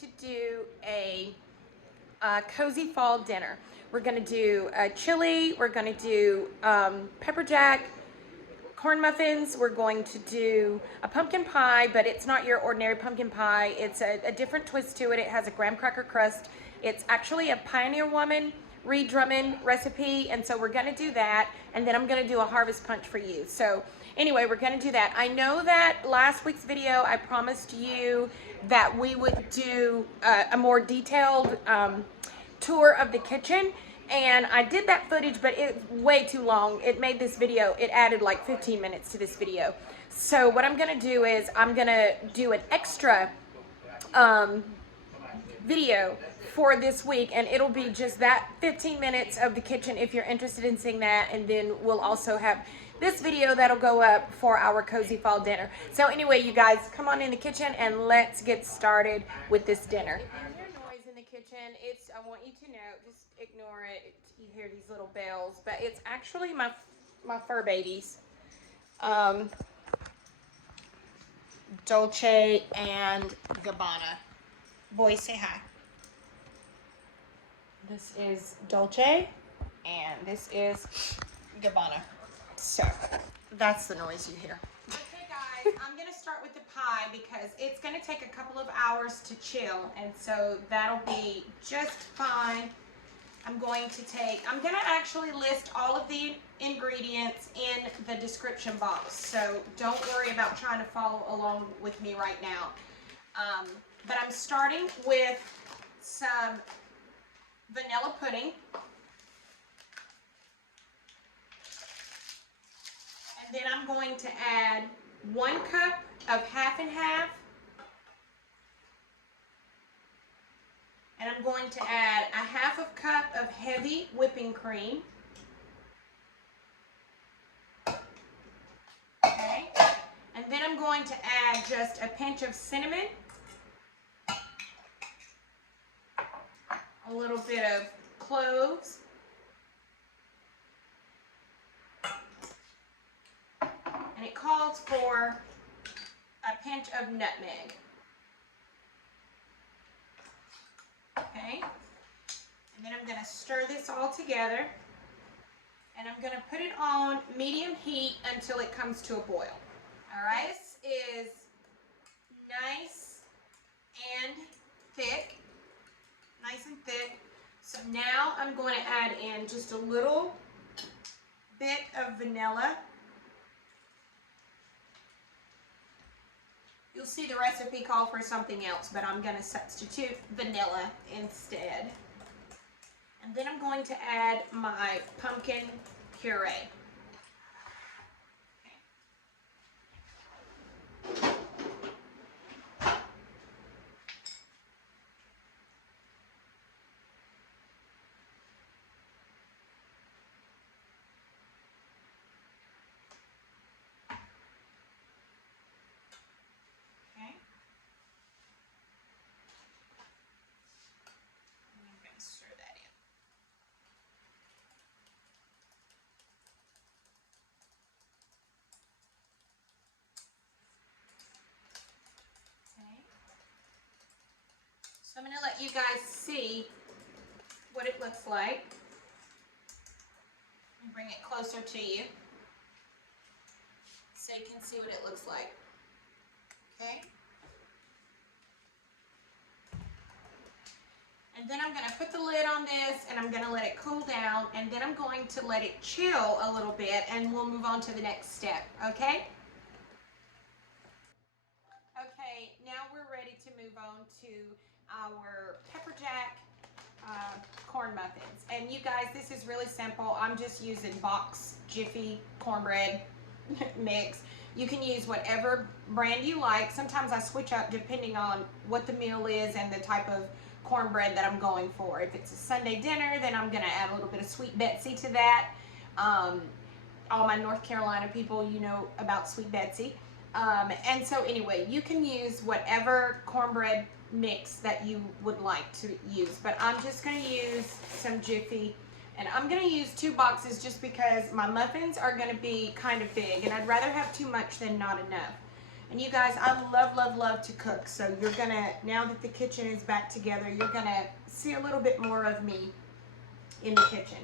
to do a cozy fall dinner. We're going to do chili, we're going to do pepperjack, corn muffins, we're going to do a pumpkin pie, but it's not your ordinary pumpkin pie. It's a different twist to it. It has a graham cracker crust. It's actually a Pioneer Woman Reed Drummond recipe, and so we're going to do that, and then I'm going to do a harvest punch for you. So anyway, we're going to do that. I know that last week's video I promised you that we would do a more detailed tour of the kitchen, and I did that footage, but it's way too long. It made this video, it added like 15 minutes to this video. So what I'm gonna do is I'm gonna do an extra video for this week, and it'll be just that 15 minutes of the kitchen if you're interested in seeing that, and then we'll also have this video that'll go up for our cozy fall dinner. So anyway, you guys, come on in the kitchen and let's get started with this dinner. Noise in the kitchen, it's, I want you to know, just ignore it. You hear these little bells, but it's actually my fur babies, Dolce and Gabbana. Boys, say hi. This is Dolce and this is Gabbana. So that's the noise you hear. Okay guys, I'm gonna start with the pie because it's gonna take a couple of hours to chill, and so that'll be just fine. I'm gonna actually list all of the ingredients in the description box, so don't worry about trying to follow along with me right now. But I'm starting with some vanilla pudding. And then I'm going to add 1 cup of half and half. And I'm going to add a 1/2 cup of heavy whipping cream. Okay. And then I'm going to add just a pinch of cinnamon, a little bit of cloves, and it calls for a pinch of nutmeg. Okay, and then I'm going to stir this all together, and I'm going to put it on medium heat until it comes to a boil. All right, this is nice and thick. So now I'm going to add in just a little bit of vanilla. You'll see the recipe call for something else, but I'm going to substitute vanilla instead. And then I'm going to add my pumpkin puree. So I'm going to let you guys see what it looks like. And bring it closer to you so you can see what it looks like. Okay? And then I'm going to put the lid on this, and I'm going to let it cool down, and then I'm going to let it chill a little bit, and we'll move on to the next step. Okay? Okay, now we're ready to move on to our pepperjack corn muffins. And you guys, this is really simple. I'm just using box Jiffy cornbread mix. You can use whatever brand you like. Sometimes I switch up depending on what the meal is and the type of cornbread that I'm going for. If it's a Sunday dinner, then I'm going to add a little bit of Sweet Betsy to that. All my North Carolina people, you know about Sweet Betsy. And so anyway, you can use whatever cornbread mix that you would like to use, but I'm just going to use some Jiffy, and I'm going to use 2 boxes just because my muffins are going to be kind of big, and I'd rather have too much than not enough. And you guys, I love, love, love to cook. So you're gonna, now that the kitchen is back together, you're gonna see a little bit more of me in the kitchen.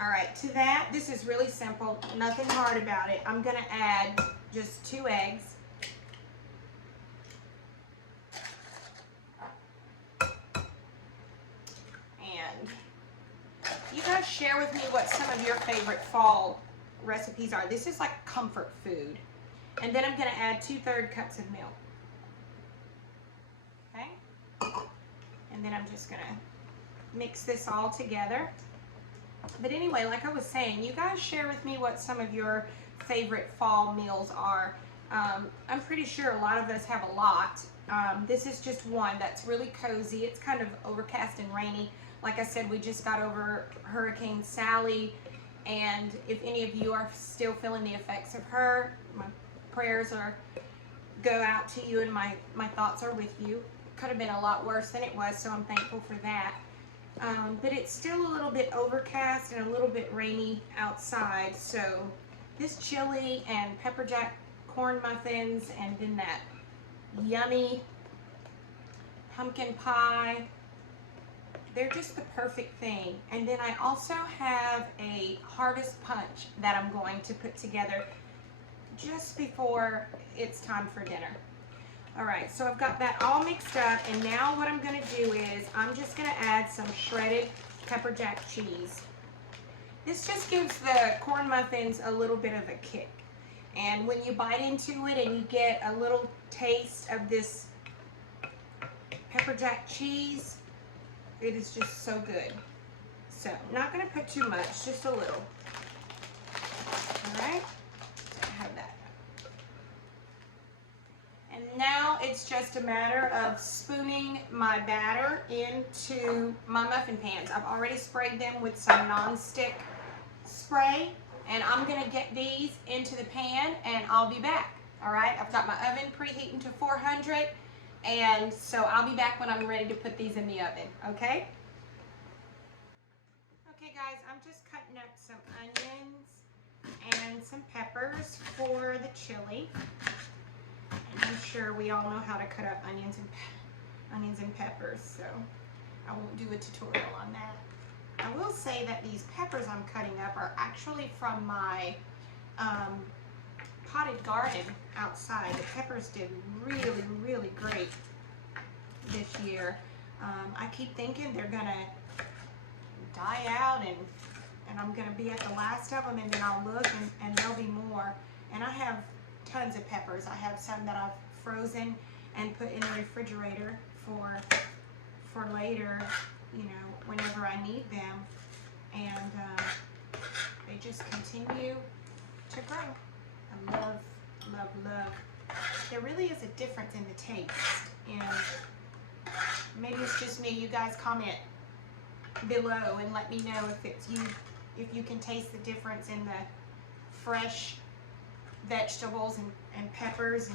All right, to that, this is really simple, nothing hard about it. I'm gonna add just 2 eggs. And you guys share with me what some of your favorite fall recipes are. This is like comfort food. And then I'm gonna add 2/3 cups of milk. Okay? And then I'm just gonna mix this all together. But anyway, like I was saying, you guys share with me what some of your favorite fall meals are. I'm pretty sure a lot of us have a lot. This is just one that's really cozy. It's kind of overcast and rainy. Like I said, we just got over Hurricane Sally, and if any of you are still feeling the effects of her, my prayers go out to you, and my thoughts are with you. Could have been a lot worse than it was, so I'm thankful for that. But it's still a little bit overcast and a little bit rainy outside, so this chili and pepperjack corn muffins, and then that yummy pumpkin pie, they're just the perfect thing. And then I also have a harvest punch that I'm going to put together just before it's time for dinner. All right, so I've got that all mixed up, and now what I'm gonna do is I'm just gonna add some shredded pepper jack cheese. This just gives the corn muffins a little bit of a kick. And when you bite into it and you get a little taste of this pepper jack cheese, it is just so good. So, not gonna put too much, just a little. All right, so I have that. And now it's just a matter of spooning my batter into my muffin pans. I've already sprayed them with some non-stick spray, and I'm gonna get these into the pan and I'll be back. All right, I've got my oven preheating to 400, and so I'll be back when I'm ready to put these in the oven, okay? Okay guys, I'm just cutting up some onions and some peppers for the chili. I'm sure we all know how to cut up onions and peppers, so I won't do a tutorial on that. I will say that these peppers I'm cutting up are actually from my potted garden outside. The peppers did really, really great this year. I keep thinking they're gonna die out and I'm gonna be at the last of them, and then I'll look and there'll be more. And I have tons of peppers. I have some that I've frozen and put in the refrigerator for later, you know, whenever I need them. And they just continue to grow. I love, love, love. There really is a difference in the taste. And maybe it's just me. You guys comment below and let me know if it's you, if you can taste the difference in the fresh vegetables and peppers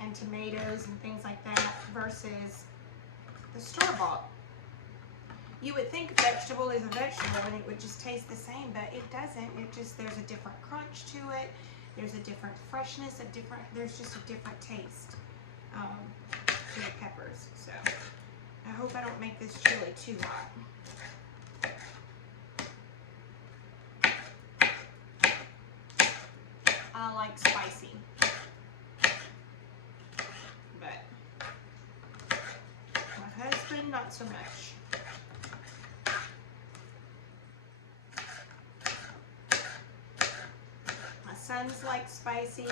and tomatoes and things like that versus the store-bought. You would think a vegetable is a vegetable and it would just taste the same, but it doesn't. It just, there's a different crunch to it. There's a different freshness, there's just a different taste to the peppers. So I hope I don't make this chili too hot. I like spicy, but my husband, not so much. My sons like spicy.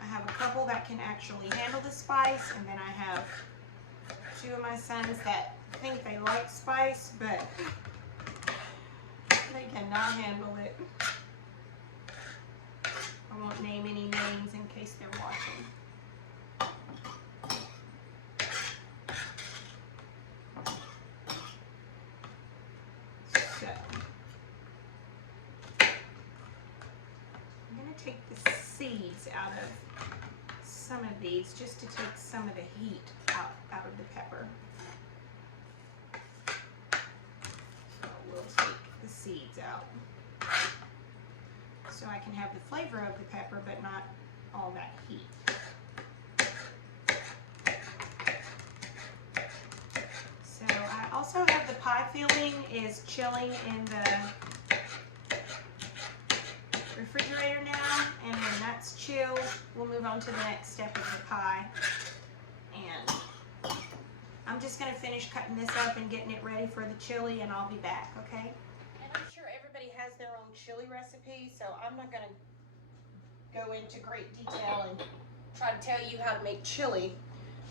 I have a couple that can actually handle the spice, and then I have 2 of my sons that think they like spice, but they cannot handle it. I won't name any names in case they're watching. So, I'm going to take the seeds out of some of these just to take some of the heat out of the pepper. So we'll take the seeds out, so I can have the flavor of the pepper, but not all that heat. pie filling is chilling in the refrigerator now, and when that's chilled, we'll move on to the next step of the pie. And I'm just going to finish cutting this up and getting it ready for the chili, and I'll be back, okay? And I'm sure everybody has their own chili recipe, so I'm not going to go into great detail and try to tell you how to make chili.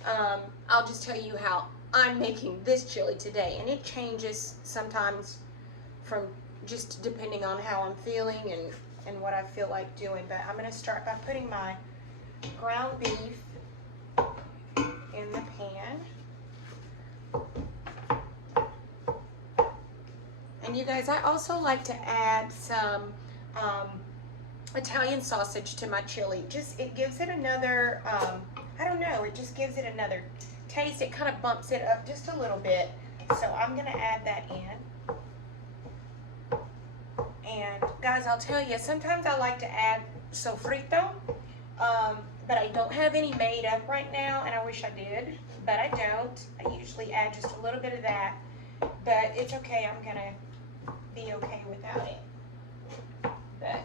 I'll just tell you how I'm making this chili today, and it changes sometimes from just depending on how I'm feeling and what I feel like doing. But I'm going to start by putting my ground beef in the pan. And you guys, I also like to add some Italian sausage to my chili. It gives it another, I don't know, it just gives it another taste. It kind of bumps it up just a little bit. So I'm going to add that in. And guys, I'll tell you, sometimes I like to add sofrito, but I don't have any made up right now, and I wish I did, but I don't. I usually add just a little bit of that, but it's okay. I'm going to be okay without it. But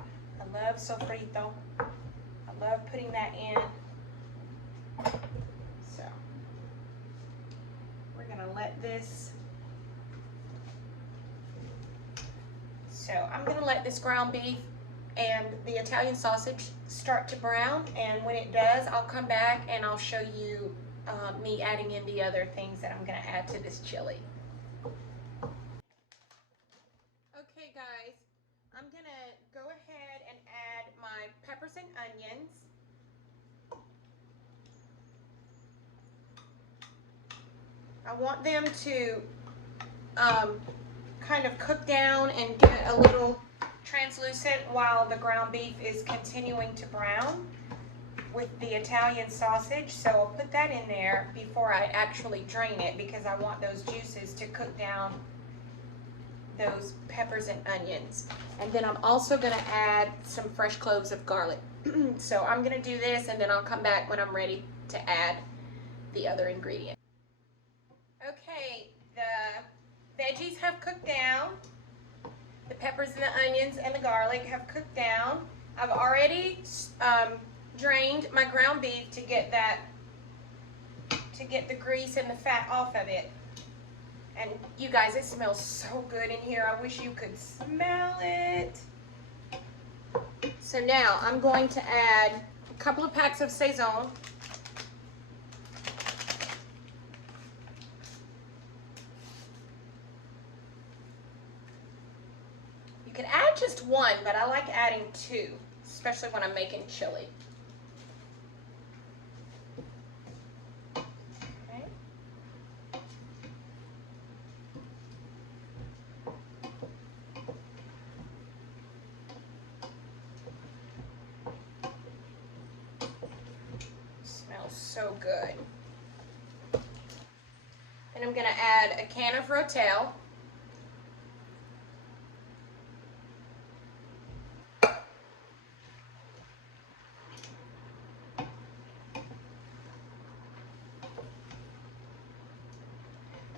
I love sofrito. I love putting that in. So we're going to let this. So I'm going to let this ground beef and the Italian sausage start to brown, and when it does, I'll come back and I'll show you me adding in the other things that I'm going to add to this chili. Okay guys, I'm going to go ahead and add my peppers and onions. I want them to kind of cook down and get a little translucent while the ground beef is continuing to brown with the Italian sausage. So I'll put that in there before I actually drain it, because I want those juices to cook down those peppers and onions. And then I'm also going to add some fresh cloves of garlic. So I'm going to do this, and then I'll come back when I'm ready to add the other ingredient. Okay, the veggies have cooked down. The peppers and the onions and the garlic have cooked down. I've already drained my ground beef to get the grease and the fat off of it. And you guys, it smells so good in here. I wish you could smell it. So now I'm going to add a couple of packs of Saison. You can add just one, but I like adding two, especially when I'm making chili. Okay. Smells so good. And I'm going to add a can of Rotel.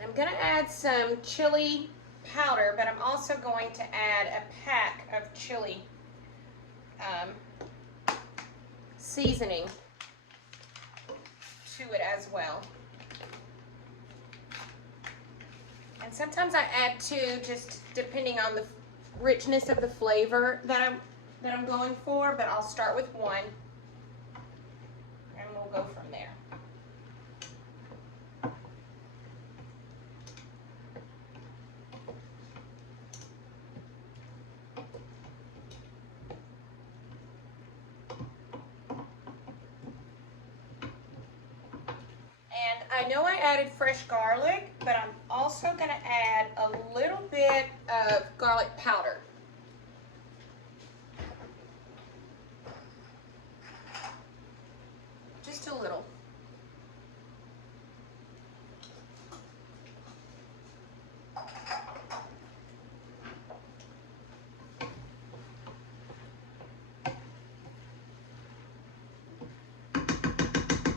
I'm going to add some chili powder, but I'm also going to add a pack of chili seasoning to it as well. And sometimes I add two, just depending on the richness of the flavor that I'm going for, but I'll start with one and we'll go from there. I know I added fresh garlic, but I'm also going to add a little bit of garlic powder. Just a little.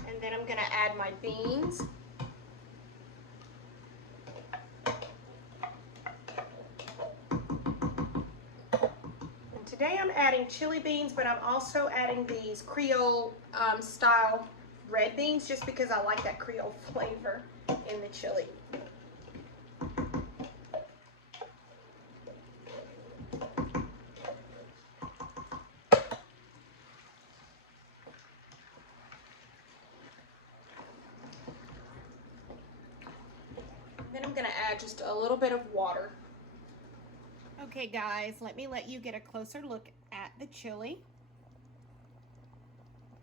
And then I'm going to add my beans. today I'm adding chili beans, but I'm also adding these Creole style red beans just because I like that Creole flavor in the chili. Then I'm going to add just a little bit of water. Okay guys, let you get a closer look at the chili.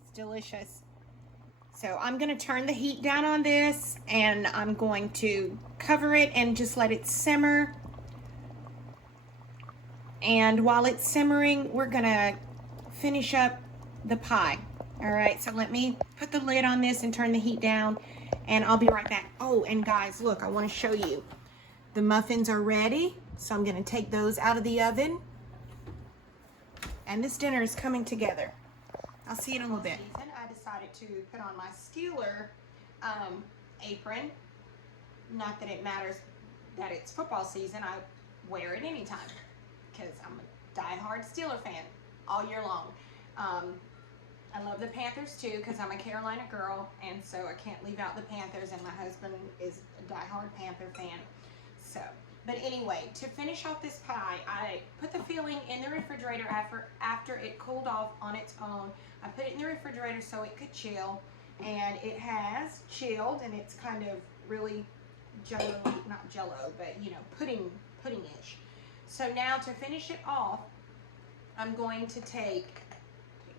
It's delicious. So I'm going to turn the heat down on this and I'm going to cover it and just let it simmer. And while it's simmering, we're going to finish up the pie. All right, so let me put the lid on this and turn the heat down and I'll be right back. Oh, and guys, look, I want to show you. The muffins are ready, so I'm going to take those out of the oven. And this dinner is coming together. I'll see you in a little bit. I decided to put on my Steeler apron. Not that it matters that it's football season. I wear it anytime because I'm a diehard Steeler fan all year long. I love the Panthers too because I'm a Carolina girl, and so I can't leave out the Panthers, and my husband is a diehard Panther fan. So, but anyway, to finish off this pie, I put the filling in the refrigerator after it cooled off on its own. I put it in the refrigerator so it could chill, and it has chilled, and it's kind of really jello, not jello, but you know, pudding-ish. So now to finish it off, I'm going to take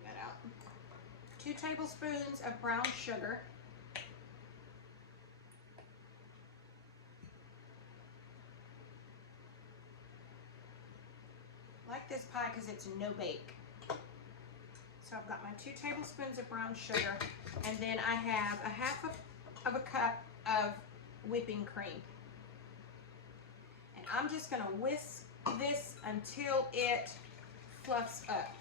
that out, 2 tablespoons of brown sugar. I like this pie because it's no bake. So I've got my 2 tablespoons of brown sugar, and then I have a half of a cup of whipping cream. And I'm just going to whisk this until it fluffs up.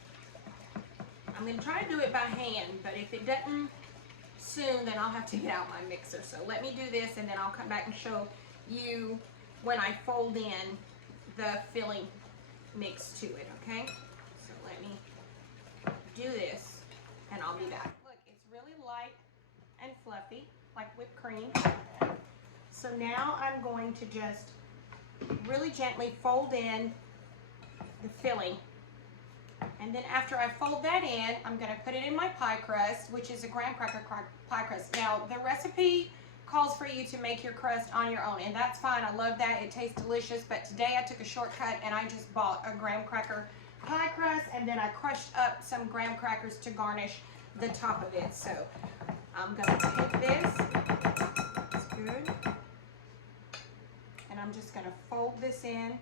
I'm going to try to do it by hand, but if it doesn't soon, then I'll have to get out my mixer. So let me do this, and then I'll come back and show you when I fold in the filling mix to it, okay? So let me do this, and I'll be back. Look, it's really light and fluffy, like whipped cream. So now I'm going to just really gently fold in the filling. And then after I fold that in, I'm going to put it in my pie crust, which is a graham cracker pie crust. Now, the recipe calls for you to make your crust on your own, and that's fine. I love that. It tastes delicious, but today I took a shortcut and I just bought a graham cracker pie crust, and then I crushed up some graham crackers to garnish the top of it. So I'm going to take this. That's good. And I'm just going to fold this in.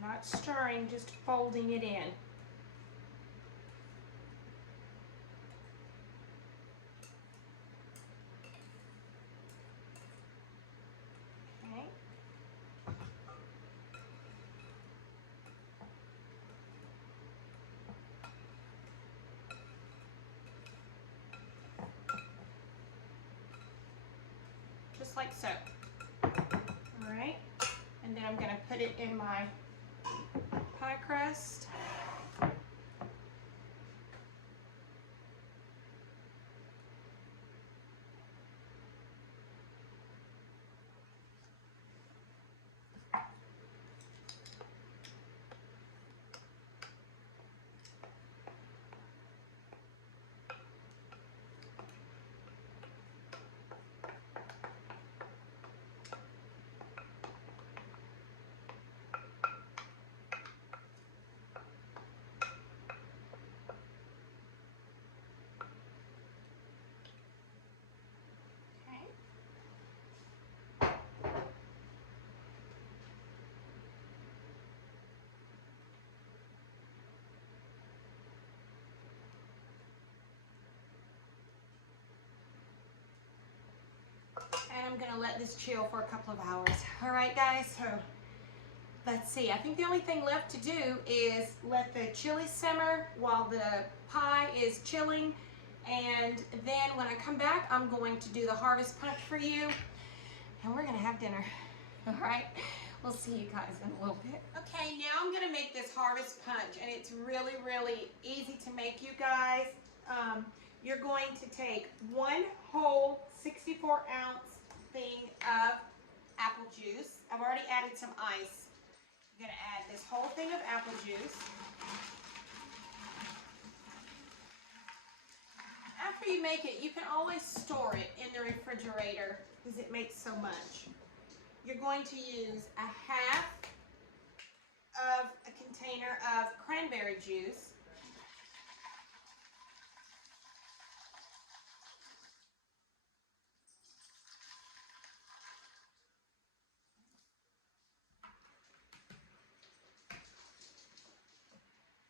Not stirring, just folding it in. Okay. Just like so. All right. And then I'm going to put it in my pie crust. And I'm gonna let this chill for a couple of hours. All right, guys, so let's see, I think the only thing left to do is let the chili simmer while the pie is chilling. And then when I come back, I'm going to do the harvest punch for you. And we're gonna have dinner. All right, we'll see you guys in a little bit. Okay, now I'm gonna make this harvest punch, and it's really, really easy to make, you guys. You're going to take one whole 64-ounce thing of apple juice. I've already added some ice. You're gonna add this whole thing of apple juice. After you make it, you can always store it in the refrigerator because it makes so much. You're going to use a half of a container of cranberry juice.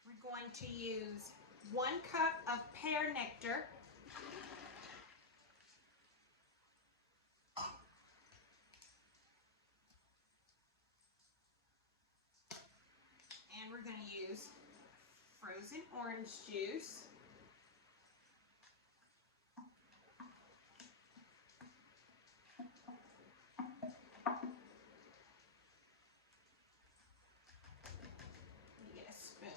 We're going to use 1 cup of pear nectar. And we're going to use frozen orange juice. Let me get a spoon.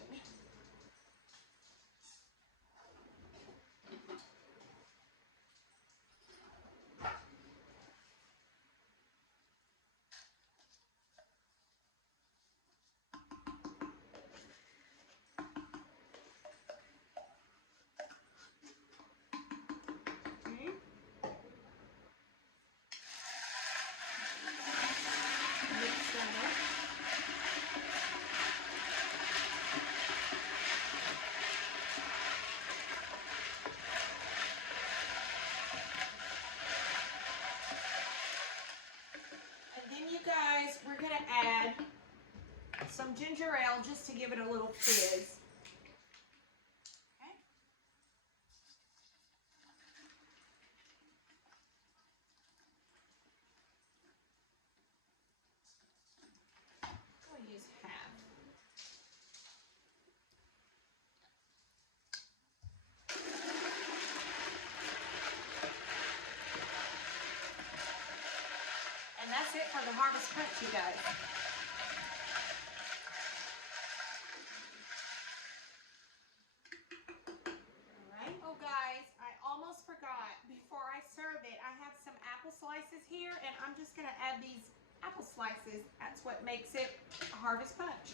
Guys, we're going to add some ginger ale just to give it a little fizz. Okay. I'll use half. And that's it for the harvest punch, you guys. Alright. Oh guys, I almost forgot. Before I serve it, I have some apple slices here, and I'm just going to add these apple slices. That's what makes it a harvest punch.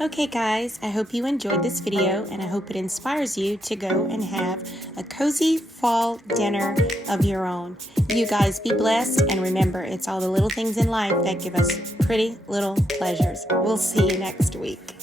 Okay guys, I hope you enjoyed this video, and I hope it inspires you to go and have a cozy fall dinner of your own. You guys be blessed, and remember, it's all the little things in life that give us pretty little pleasures. We'll see you next week.